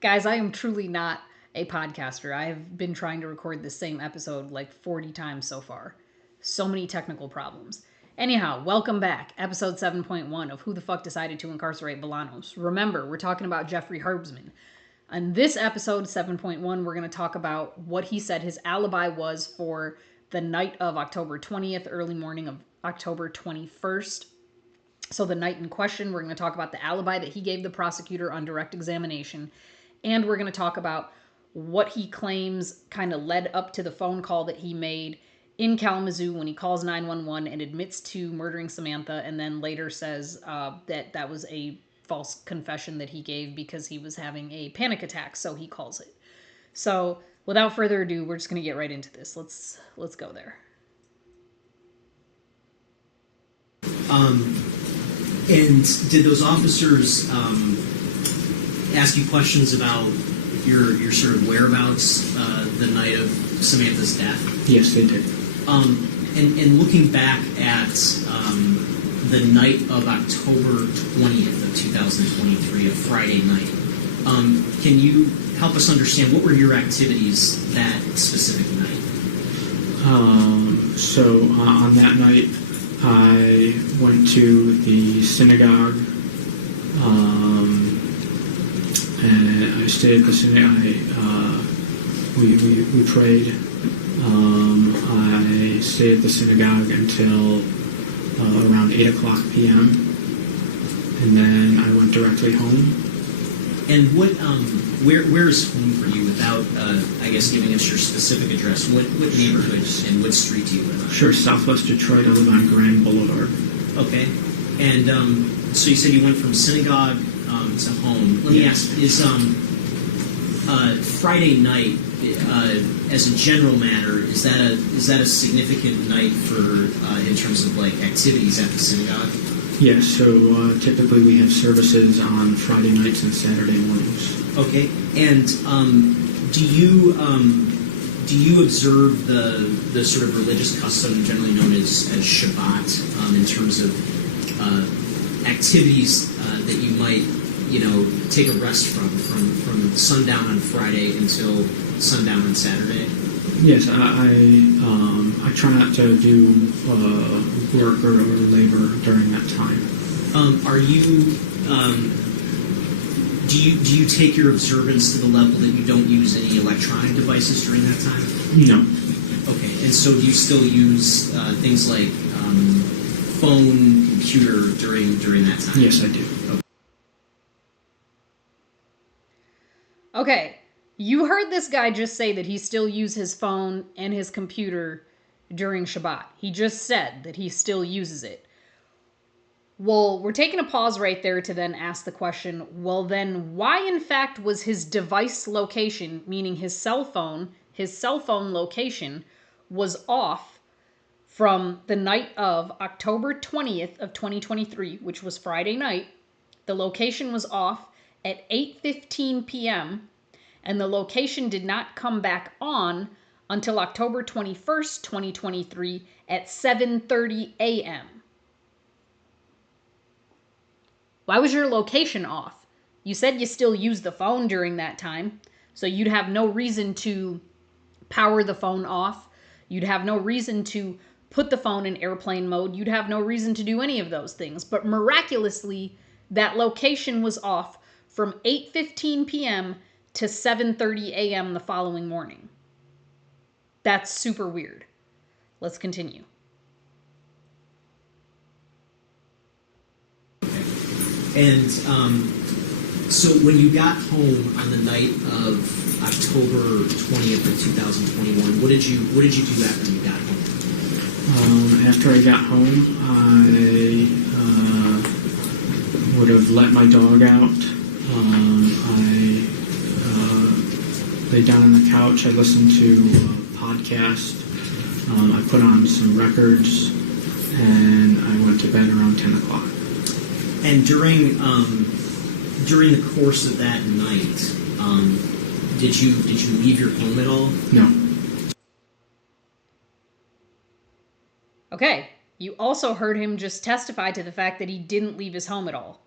Guys, I am truly not a podcaster. I have been trying to record this same episode like 40 times so far. So many technical problems. Anyhow, welcome back. Episode 7.1 of Who the Fuck Decided to Incarcerate Bolanos. Remember, we're talking about Jeffrey Herbstman. On this episode, 7.1, we're going to talk about what he said his alibi was for the night of October 20th, early morning of October 21st. So the night in question, we're going to talk about the alibi that he gave the prosecutor on direct examination. And we're going to talk about what he claims kind of led up to the phone call that he made in Kalamazoo when he calls 911 and admits to murdering Samantha, and then later says that was a false confession that he gave because he was having a panic attack, so he calls it. So without further ado, we're just going to get right into this. Let's go there. And did those officers ask you questions about your sort of whereabouts the night of Samantha's death? Yes, they did. And looking back at the night of October 20th of 2023, a Friday night, can you help us understand what were your activities that specific night? So on that night, I went to the synagogue, and I stayed at the synagogue. We prayed. I stayed at the synagogue until around 8 o'clock p.m., and then I went directly home. And what, where is home for you without, I guess, giving us your specific address? What neighborhood and what street do you live on? Sure, Southwest Detroit. I live on Grand Boulevard. Okay. And so you said you went from synagogue to home. Let me ask, is Friday night, as a general matter, is that a significant night for in terms of like activities at the synagogue? Yes, so typically we have services on Friday nights and Saturday mornings. Okay, and do you observe the sort of religious custom generally known as Shabbat in terms of activities that you might take a rest from sundown on Friday until sundown on Saturday? Yes, I try not to do work or labor during that time. Are you? Do you take your observance to the level that you don't use any electronic devices during that time? No. Okay, and so do you still use things like phone, computer during that time? Yes, I do. Okay, you heard this guy just say that he still uses his phone and his computer during Shabbat. He just said that he still uses it. Well, we're taking a pause right there to then ask the question, well then, why in fact was his device location, meaning his cell phone location, was off from the night of October 20th of 2023, which was Friday night. The location was off at 8:15 p.m., and the location did not come back on until October 21st, 2023 at 7:30 a.m. Why was your location off? You said you still used the phone during that time, so you'd have no reason to power the phone off. You'd have no reason to put the phone in airplane mode. You'd have no reason to do any of those things. But miraculously, that location was off from 8:15 p.m. to 7:30 a.m. the following morning. That's super weird. Let's continue. And so when you got home on the night of October 20th of 2021, what did you do after you got home? After I got home, I would have let my dog out. I lay down on the couch. I listened to a podcast. I put on some records, and I went to bed around 10 o'clock. And during the course of that night, did you leave your home at all? No. Okay, you also heard him just testify to the fact that he didn't leave his home at all.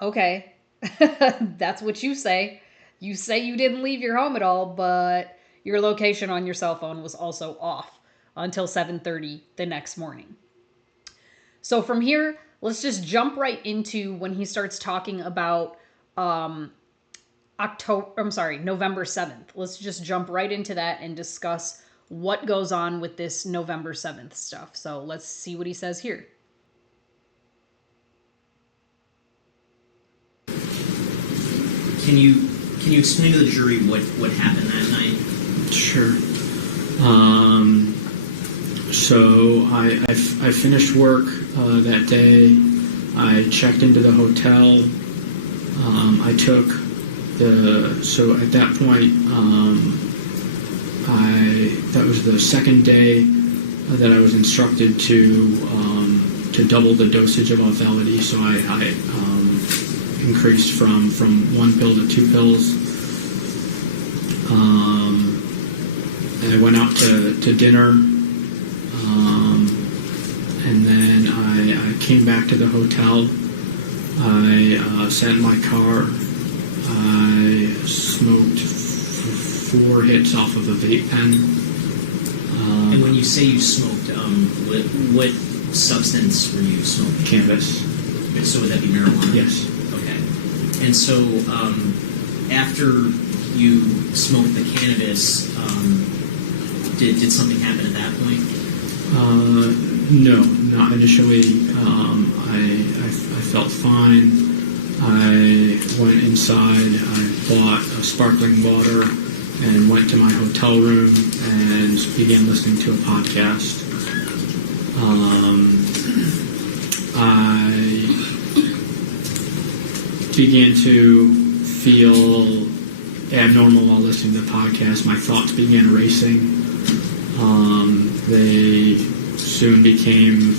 Okay, That's what you say. You say you didn't leave your home at all, but your location on your cell phone was also off until 7:30 the next morning. So from here, let's just jump right into when he starts talking about November 7th. Let's just jump right into that and discuss what goes on with this November 7th stuff. So let's see what he says here. Can you explain to the jury what happened that night? Sure. So I finished work that day. I checked into the hotel. I took so at that point, that was the second day that I was instructed to double the dosage of Auvelity. So I increased from 1 pill to 2 pills. And I went out to dinner, and then I came back to the hotel. I sat in my car. I smoked 4 hits off of a vape pen. And when you say you smoked, what substance were you smoking? Cannabis. So would that be marijuana? Yes. Okay. And so after you smoked the cannabis, did something happen at that point? No, not initially. I felt fine. I went inside. I bought a sparkling water and went to my hotel room and began listening to a podcast. I began to feel abnormal while listening to the podcast. My thoughts began racing. They soon became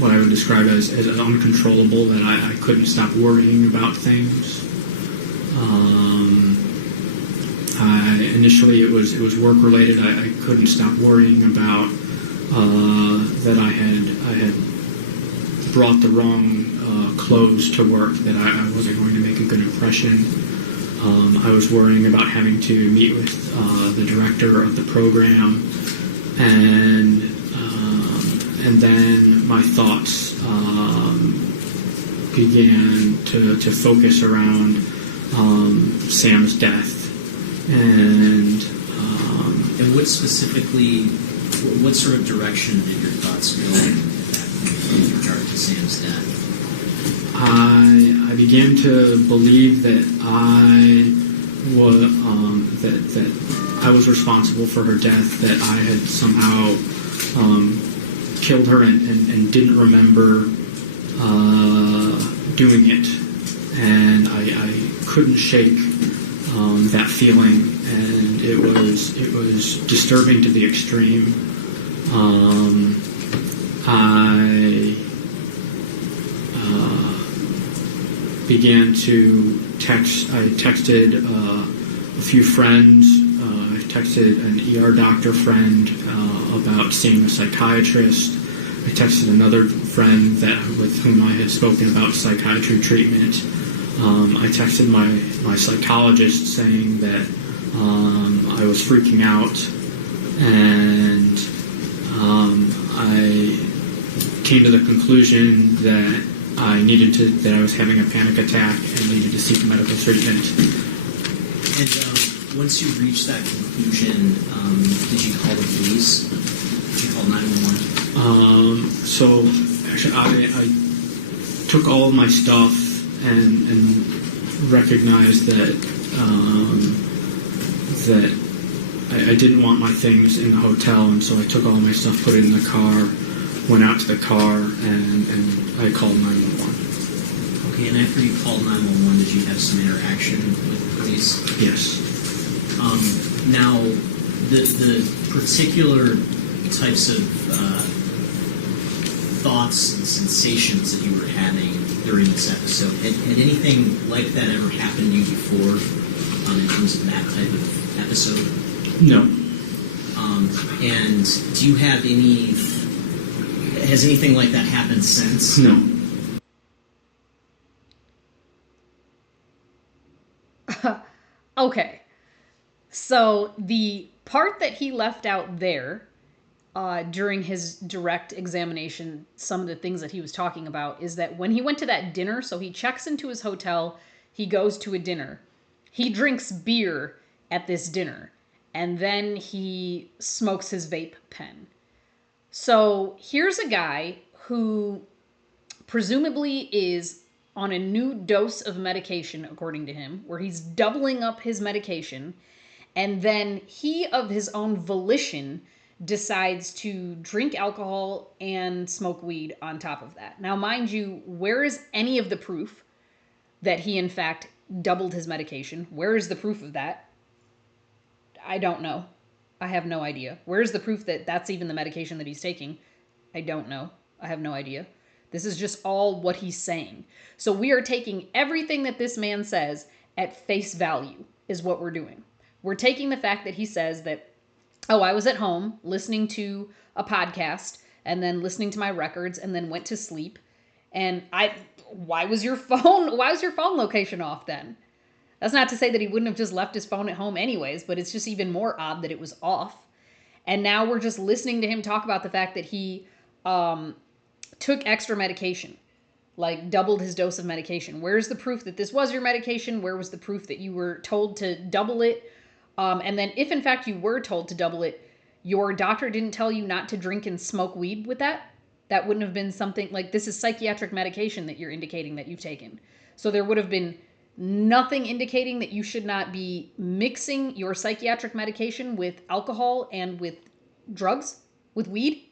what I would describe as uncontrollable, that I couldn't stop worrying about things. Initially it was work related. I couldn't stop worrying about that I had brought the wrong clothes to work, that I wasn't going to make a good impression. I was worrying about having to meet with the director of the program, and then my thoughts began to focus around Sam's death, and what specifically, what sort of direction did your thoughts go with regard to Sam's death? I began to believe that I was that I was responsible for her death, that I had somehow killed her and didn't remember doing it, and I couldn't shake that feeling, and it was disturbing to the extreme. I began to text. I texted a few friends. I texted an ER doctor friend about seeing a psychiatrist. I texted another friend with whom I had spoken about psychiatry treatment. I texted my psychologist saying that I was freaking out, and I came to the conclusion that that I was having a panic attack and needed to seek medical treatment. And once you reached that conclusion, did you call the police? Did you call 911? So actually, I took all of my stuff and recognized that I didn't want my things in the hotel, and so I took all my stuff, put it in the car, went out to the car, and I called 911. Okay, and after you called 911, did you have some interaction with the police? Yes. Now, the particular types of thoughts and sensations that you were having during this episode, had anything like that ever happened to you before in terms of that type of episode? No. And do you have has anything like that happened since? No. Okay. So the part that he left out there during his direct examination, some of the things that he was talking about is that when he went to that dinner, so he checks into his hotel, he goes to a dinner, he drinks beer at this dinner, and then he smokes his vape pen. So here's a guy who presumably is on a new dose of medication, according to him, where he's doubling up his medication, and then he, of his own volition, decides to drink alcohol and smoke weed on top of that. Now, mind you, where is any of the proof that he, in fact, doubled his medication? Where is the proof of that? I don't know. I have no idea. Where's the proof that that's even the medication that he's taking? I don't know. I have no idea. This is just all what he's saying. So we are taking everything that this man says at face value, is what we're doing. We're taking the fact that he says that, oh, I was at home listening to a podcast and then listening to my records and then went to sleep. And why was your phone location off then? That's not to say that he wouldn't have just left his phone at home anyways, but it's just even more odd that it was off. And now we're just listening to him talk about the fact that he took extra medication, like doubled his dose of medication. Where's the proof that this was your medication? Where was the proof that you were told to double it? And then if in fact you were told to double it, your doctor didn't tell you not to drink and smoke weed with that? That wouldn't have been something like, this is psychiatric medication that you're indicating that you've taken. So there would have been nothing indicating that you should not be mixing your psychiatric medication with alcohol and with drugs, with weed.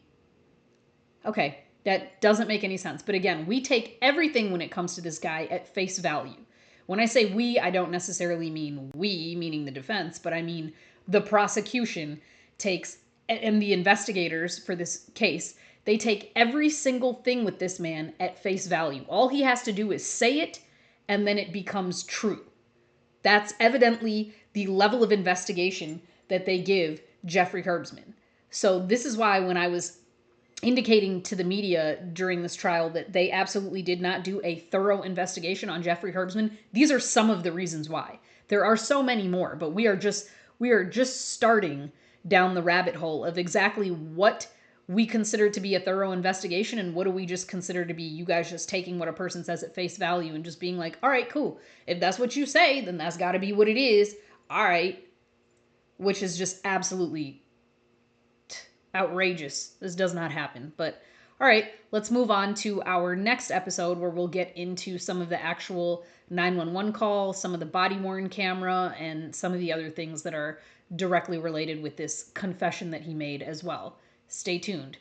Okay, that doesn't make any sense. But again, we take everything when it comes to this guy at face value. When I say we, I don't necessarily mean we, meaning the defense, but I mean the prosecution takes, and the investigators for this case, they take every single thing with this man at face value. All he has to do is say it, and then it becomes true. That's evidently the level of investigation that they give Jeffrey Herbstman. So this is why when I was indicating to the media during this trial that they absolutely did not do a thorough investigation on Jeffrey Herbstman, these are some of the reasons why. There are so many more, but we are just starting down the rabbit hole of exactly what we consider to be a thorough investigation and what do we just consider to be you guys just taking what a person says at face value and just being like, all right, cool. If that's what you say, then that's got to be what it is. All right. Which is just absolutely outrageous. This does not happen. But all right, let's move on to our next episode where we'll get into some of the actual 911 call, some of the body-worn camera, and some of the other things that are directly related with this confession that he made as well. Stay tuned.